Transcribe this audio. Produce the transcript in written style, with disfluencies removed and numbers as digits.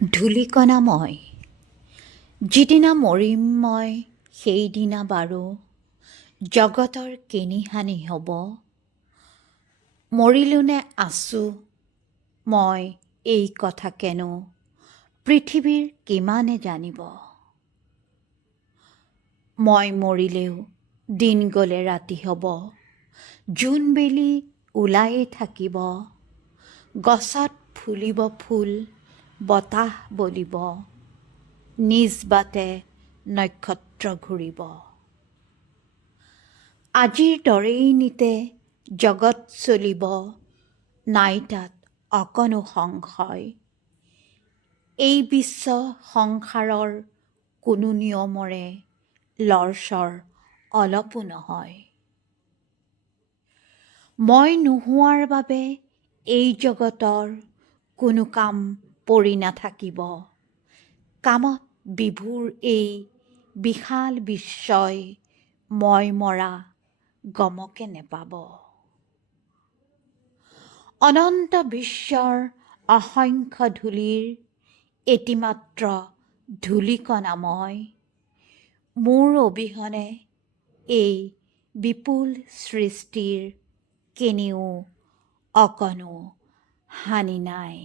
ধূলিকণা মই, যিদিনা মৰিম মই সেইদিনা বাৰু জগতৰ কিনিহানি হ'ব। মৰিলো নে আছো মই এই কথা কেনো পৃথিৱীৰ কিমানে জানিব। মই মৰিলেও দিন গ'লে ৰাতি হ'ব, জোনবেলি ওলায়ে থাকিব। গছত ফুলিব ফুল, বতাহ বলিব, নিজ বাটে নক্ষত্ৰ ঘূৰিব। আজিৰ দৰেই নিতে জগত চলিব, নাই তাত অকণো সংশয়। এই বিশ্ব সংসাৰৰ কোনো নিয়মৰে লৰচৰ অলপো নহয়। মই নোহোৱাৰ বাবে এই জগতৰ কোনো কাম পৰি নাথাকিব। কামত বিভোৰ এই বিশাল বিশ্বই মই মৰা গমকে নেপাব। অনন্ত বিশ্বৰ অসংখ্য ধূলিৰ এটি মাত্ৰ ধূলিকণা মই। মোৰ অবিহনে এই বিপুল সৃষ্টিৰ কেনেও অকণো হানি নাই।